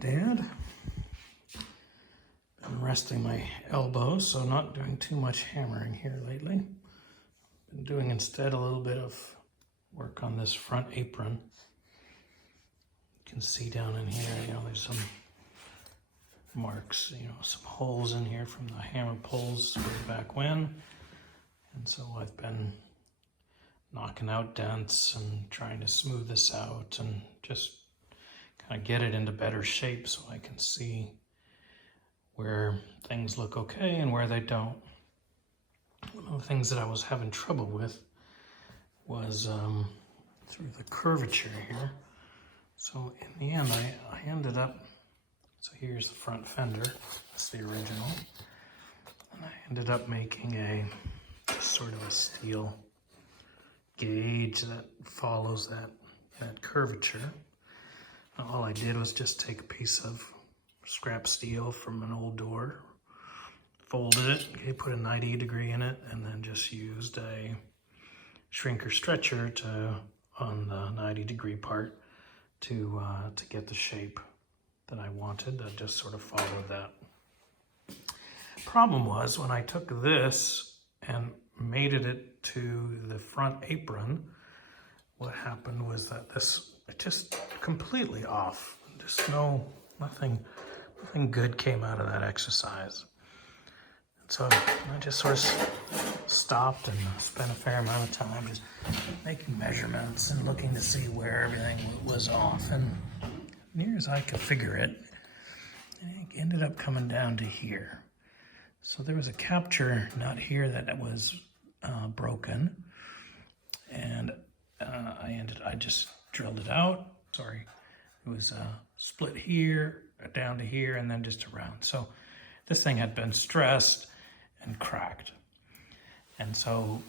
Dad. I'm resting my elbow, so not doing too much hammering here lately. Been doing instead a little bit of work on this front apron. You can see down in here, there's some marks, some holes in here from the hammer pulls way back when. And so I've been knocking out dents and trying to smooth this out and just kind of get it into better shape so I can see where things look okay and where they don't. One of the things that I was having trouble with was sort of the curvature here. So in the end, I ended up, so here's the front fender, that's the original, and I ended up making a sort of a steel gauge that follows that curvature. All I did was just take a piece of scrap steel from an old door, folded it, put a 90 degree in it, and then just used a shrinker stretcher on the 90 degree part to get the shape that I wanted. I just sort of followed that. Problem was when I took this and mated it to the front apron, what happened was that it just completely off. Just nothing good came out of that exercise. And so I just sort of stopped and spent a fair amount of time just making measurements and looking to see where everything was off. And near as I could figure it, it ended up coming down to here. So there was a capture nut here that was broken, and I just drilled it out. Sorry, it was split here, down to here, and then just around. So this thing had been stressed and cracked. And so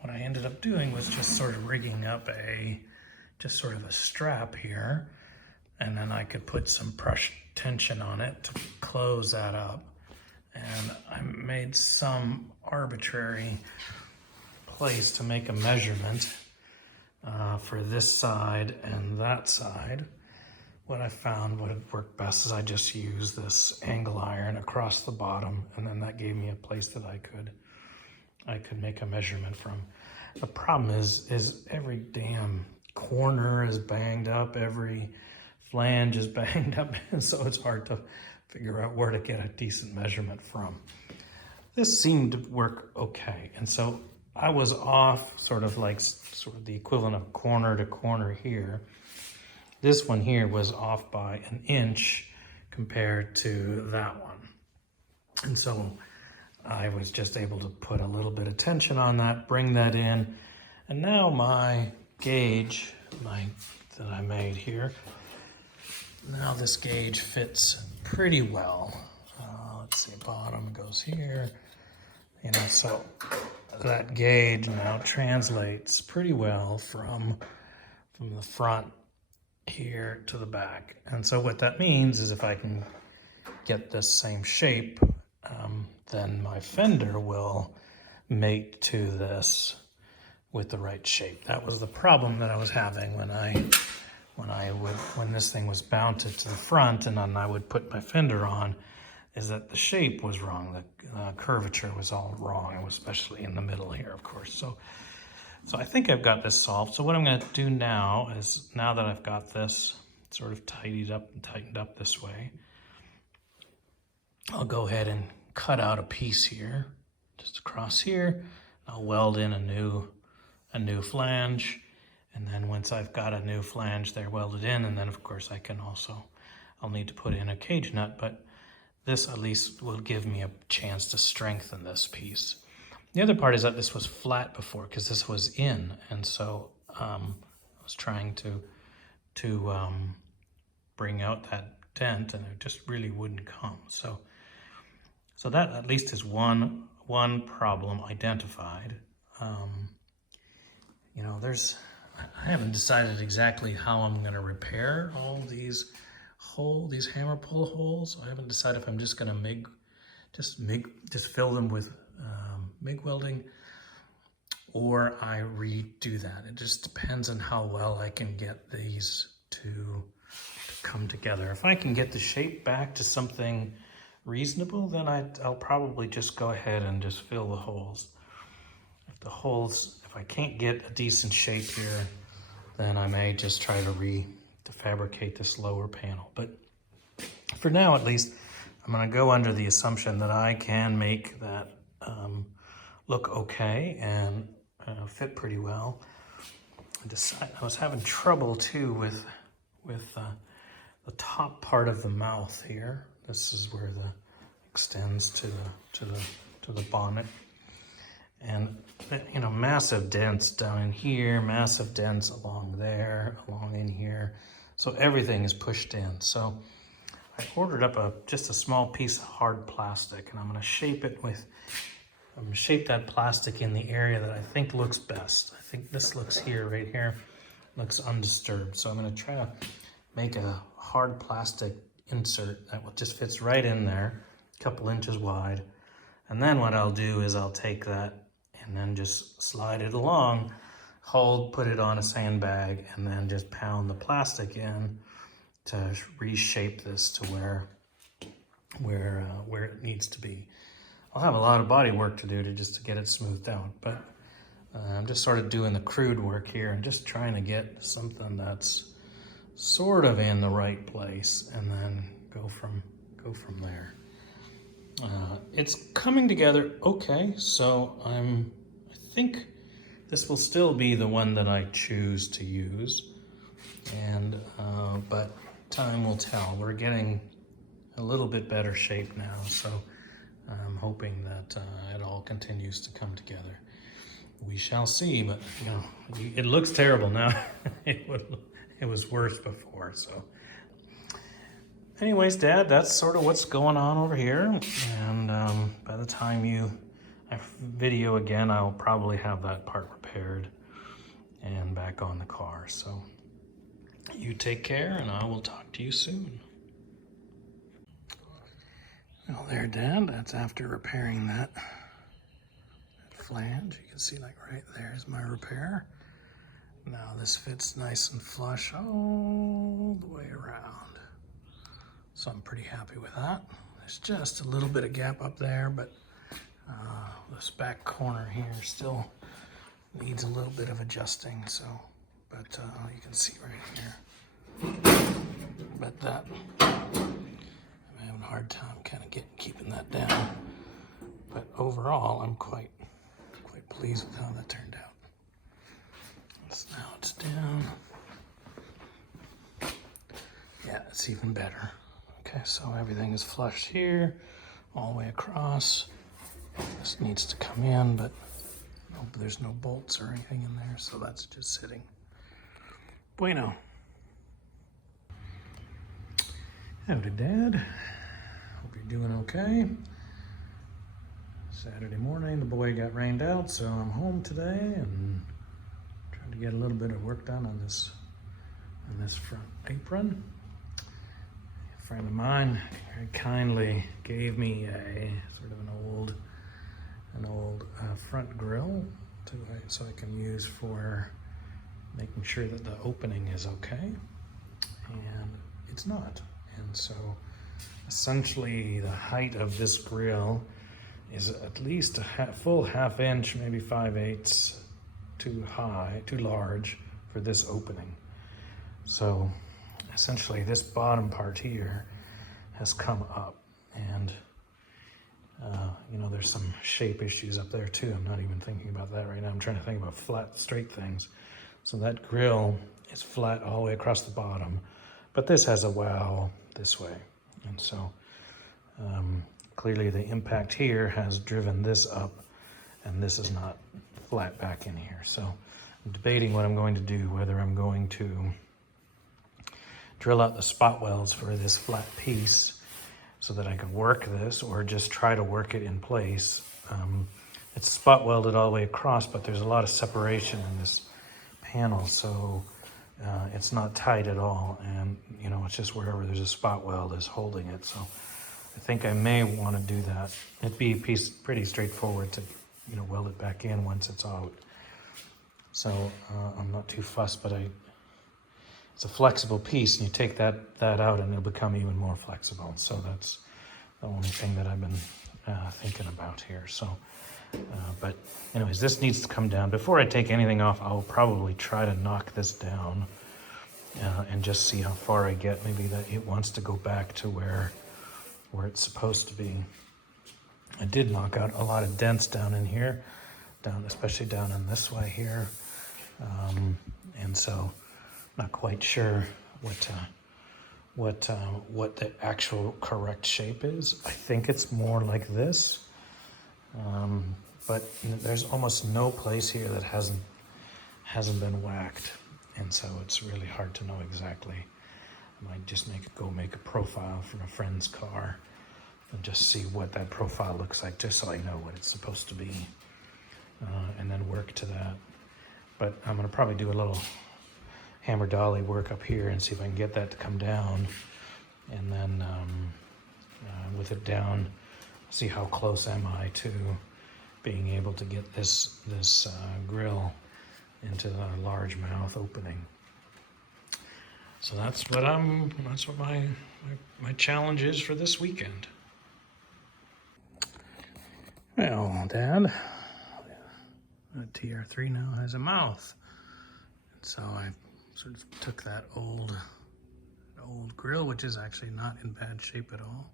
what I ended up doing was just sort of rigging up just sort of a strap here, and then I could put some brush tension on it to close that up. And I made some arbitrary place to make a measurement for this side and that side. What I found would work best is I just used this angle iron across the bottom, and then that gave me a place that I could make a measurement from. The problem is every damn corner is banged up, every flange is banged up, and so it's hard to figure out where to get a decent measurement from. This seemed to work okay, and so I was off sort of the equivalent of corner to corner here. This one here was off by an inch compared to that one. And so I was just able to put a little bit of tension on that, bring that in, and now my gauge that I made here, now this gauge fits pretty well. Let's see, bottom goes here, so that gauge now translates pretty well from the front here to the back. And so what that means is if I can get this same shape, then my fender will mate to this with the right shape. That was the problem that I was having when this thing was mounted to the front and then I would put my fender on, is that the shape was wrong. The curvature was all wrong, especially in the middle here, of course. So I think I've got this solved. So what I'm going to do now is, now that I've got this sort of tidied up and tightened up this way, I'll go ahead and cut out a piece here, just across here. I'll weld in a new flange, and then once I've got a new flange there welded in, and then of course I'll need to put in a cage nut, but this at least will give me a chance to strengthen this piece. The other part is that this was flat before because this was in, and so I was trying to bring out that dent, and it just really wouldn't come. So that at least is one problem identified. I haven't decided exactly how I'm going to repair all these hammer pull holes. I haven't decided if I'm just going to fill them with MIG welding, or I redo that. It just depends on how well I can get these to come together. If I can get the shape back to something reasonable, then I'll probably just go ahead and just fill the holes. If I can't get a decent shape here, then I may just try to fabricate this lower panel. But for now, at least, I'm going to go under the assumption that I can make that look okay and fit pretty well. I was having trouble too with the top part of the mouth here. This is where the extends to the bonnet, and you know, massive dents down in here, massive dents along there, along in here. So everything is pushed in. So I ordered up just a small piece of hard plastic, and I'm going to shape that plastic in the area that I think looks best. I think this looks here, right here, looks undisturbed. So I'm going to try to make a hard plastic insert that just fits right in there, a couple inches wide. And then what I'll do is I'll take that and then just slide it along, put it on a sandbag, and then just pound the plastic in to reshape this to where it needs to be. I'll have a lot of body work to do just to get it smoothed out, but I'm just sort of doing the crude work here and just trying to get something that's sort of in the right place, and then go from there. It's coming together okay, so I think this will still be the one that I choose to use, and but time will tell. We're getting a little bit better shape now, so I'm hoping that it all continues to come together. We shall see, but you know, it looks terrible now. It was worse before, so. Anyways, Dad, that's sort of what's going on over here, and by the time I video again, I'll probably have that part repaired and back on the car. So you take care, and I will talk to you soon. Well, there, Dad, that's after repairing that flange. You can see, like, right there's my repair. Now this fits nice and flush all the way around. So I'm pretty happy with that. There's just a little bit of gap up there, but this back corner here still needs a little bit of adjusting. So, but you can see right here. But that, I'm having a hard time kind of keeping that down. But overall, I'm quite pleased with how that turned out. So now it's down. Yeah, it's even better. Okay, so everything is flushed here, all the way across. This needs to come in, but there's no bolts or anything in there, so that's just sitting. Bueno. Howdy, Dad. Hope you're doing okay. Saturday morning, the boy got rained out, so I'm home today and trying to get a little bit of work done on this front apron. A friend of mine very kindly gave me a sort of an old front grill so I can use for making sure that the opening is okay, and it's not. And so essentially the height of this grill is at least a full half inch, maybe 5/8 too high, too large for this opening. So essentially this bottom part here has come up, and you know, there's some shape issues up there too. I'm not even thinking about that right now. I'm trying to think about flat, straight things. So that grill is flat all the way across the bottom, but this has a wow this way. And so clearly the impact here has driven this up, and this is not flat back in here. So I'm debating what I'm going to do, whether I'm going to drill out the spot welds for this flat piece so that I can work this, or just try to work it in place. It's spot welded all the way across, but there's a lot of separation in this panel, so it's not tight at all, and you know, it's just wherever there's a spot weld is holding it. So I think I may want to do that. It'd be pretty straightforward to, you know, weld it back in once it's out. So I'm not too fussed, but it's a flexible piece, and you take that out and it'll become even more flexible. So that's the only thing that I've been thinking about here. So, but anyways, this needs to come down. Before I take anything off, I'll probably try to knock this down and just see how far I get. Maybe that it wants to go back to where it's supposed to be. I did knock out a lot of dents down in here, especially down in this way here. And so not quite sure what the actual correct shape is. I think it's more like this, but there's almost no place here that hasn't been whacked, and so it's really hard to know exactly. I might just make a profile from a friend's car and just see what that profile looks like, just so I know what it's supposed to be, and then work to that. But I'm gonna probably do a little hammer dolly work up here and see if I can get that to come down, and then with it down, see how close am I to being able to get this grill into the large mouth opening. So that's what my challenge is for this weekend. Well, Dad, the TR3 now has a mouth, and so I sort of took that old grill, which is actually not in bad shape at all,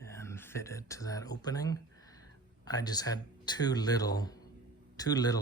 and fit it to that opening. I just had too little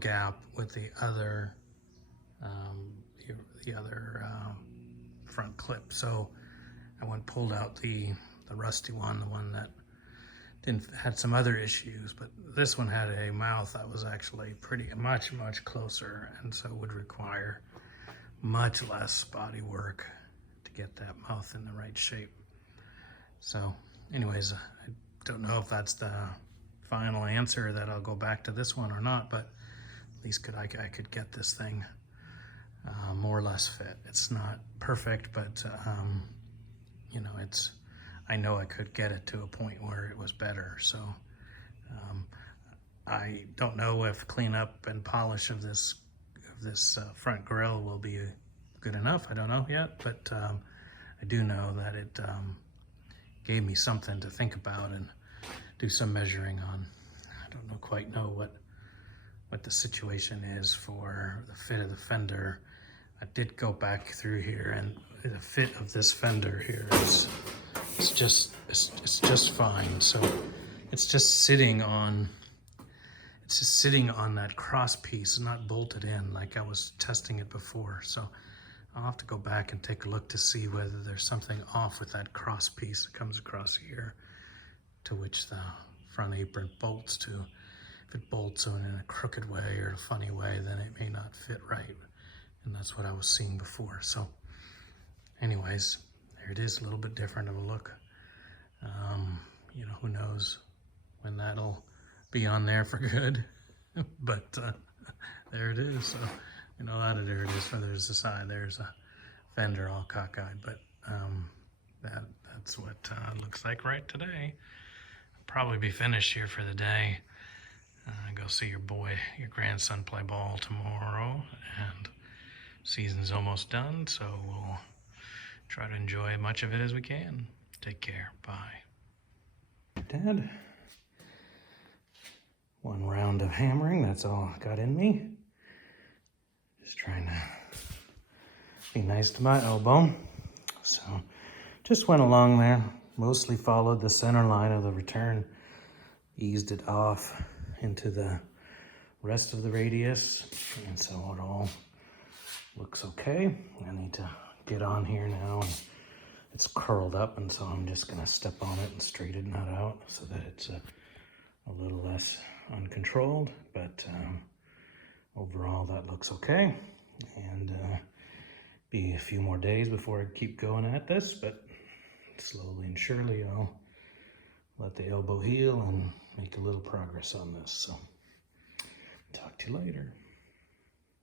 gap with the other front clip, so I pulled out the rusty one, the one that had some other issues, but this one had a mouth that was actually much closer, and so would require much less body work to get that mouth in the right shape. So anyways, I don't know if that's the final answer, that I'll go back to this one or not, but at least I could get this thing more or less fit. It's not perfect, but you know, I know I could get it to a point where it was better. So I don't know if cleanup and polish of this front grille will be good enough. I don't know yet, but I do know that it gave me something to think about and do some measuring on. I don't quite know what the situation is for the fit of the fender. I did go back through here, and the fit of this fender here is just fine. So it's just sitting on that cross piece, not bolted in like I was testing it before. So I'll have to go back and take a look to see whether there's something off with that cross piece that comes across here, to which the front apron bolts to. If it bolts in a crooked way or a funny way, then it may not fit right. And that's what I was seeing before. So anyways, there it is, a little bit different of a look. You know, who knows when that'll be on there for good. But there it is. So you know that, there it is. So there's the side, there's a fender all cockeyed, but that's what it looks like right today. I'll probably be finished here for the day. Go see your grandson play ball tomorrow, and season's almost done, so we'll try to enjoy as much of it as we can. Take care. Bye. Dad, one round of hammering, that's all I got in me. Just trying to be nice to my elbow. So just went along there, mostly followed the center line of the return, eased it off into the rest of the radius, and so it all looks okay. I need to get on here now, and it's curled up, and so I'm just gonna step on it and straighten that out so that it's a little less uncontrolled, but overall that looks okay. And be a few more days before I keep going at this, but slowly and surely I'll let the elbow heal and make a little progress on this. So talk to you later.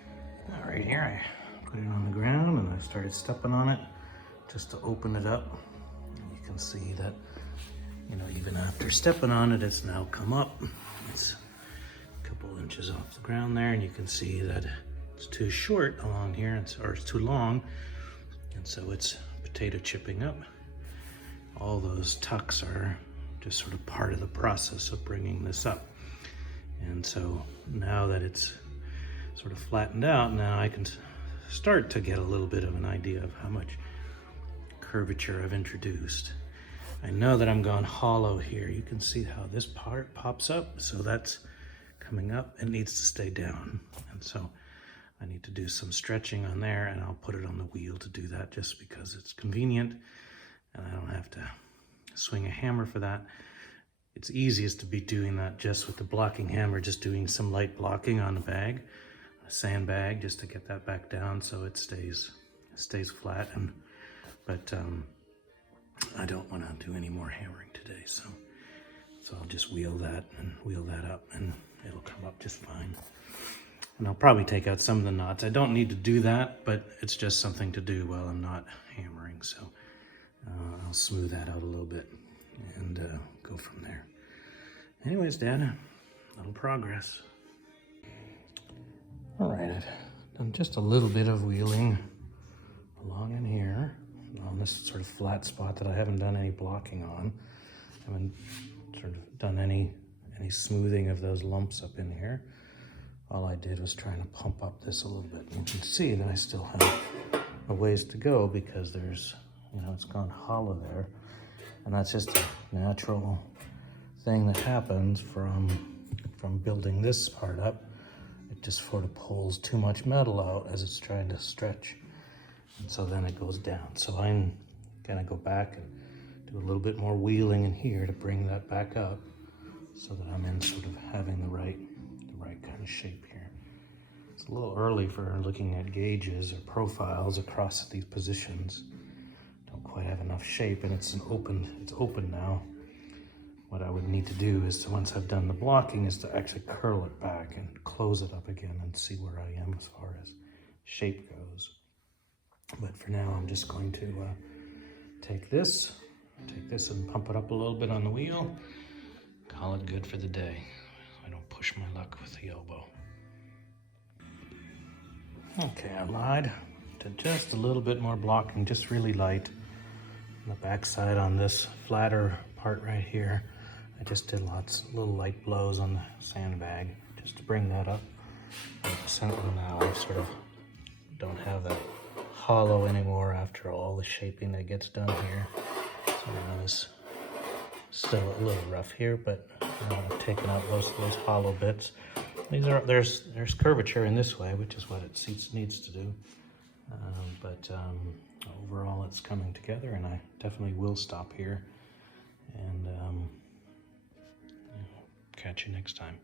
All right, here I put it on the ground and I started stepping on it just to open it up. And you can see that, you know, even after stepping on it, it's now come up. It's a couple inches off the ground there, and you can see that it's too short along here, or it's too long, and so it's potato chipping up. All those tucks are just sort of part of the process of bringing this up. And so now that it's sort of flattened out, now I can start to get a little bit of an idea of how much curvature I've introduced. I know that I'm going hollow here. You can see how this part pops up. So that's coming up. It needs to stay down. And so I need to do some stretching on there, and I'll put it on the wheel to do that just because it's convenient and I don't have to swing a hammer for that. It's easiest to be doing that just with the blocking hammer, just doing some light blocking on the bag, a sandbag, just to get that back down so it stays flat. But I don't want to do any more hammering today, so I'll just wheel that and wheel that up, and it'll come up just fine. And I'll probably take out some of the knots. I don't need to do that, but it's just something to do while I'm not hammering. So I'll smooth that out a little bit and go from there. Anyways, Dad, a little progress. All right, I've done just a little bit of wheeling along in here on this sort of flat spot that I haven't done any blocking on. I haven't sort of done any smoothing of those lumps up in here. All I did was trying to pump up this a little bit. You can see that I still have a ways to go because there's, it's gone hollow there. And that's just a natural thing that happens from building this part up. It just sort of pulls too much metal out as it's trying to stretch. And so then it goes down. So I'm gonna go back and do a little bit more wheeling in here to bring that back up so that I'm in sort of having the right kind of shape here. It's a little early for looking at gauges or profiles across these positions. Don't quite have enough shape, and it's open now. What I would need to do is once I've done the blocking is to actually curl it back and close it up again and see where I am as far as shape goes. But for now, I'm just going to take this and pump it up a little bit on the wheel, call it good for the day. I don't push my luck with the elbow. Okay, I lied. Did just a little bit more blocking, just really light. On the backside on this flatter part right here, I just did little light blows on the sandbag just to bring that up. And the center now, I sort of don't have that hollow anymore after all the shaping that gets done here. So now this is still a little rough here, but I've taken out most of those hollow bits. There's curvature in this way, which is what it needs to do. But overall, it's coming together, and I definitely will stop here and catch you next time.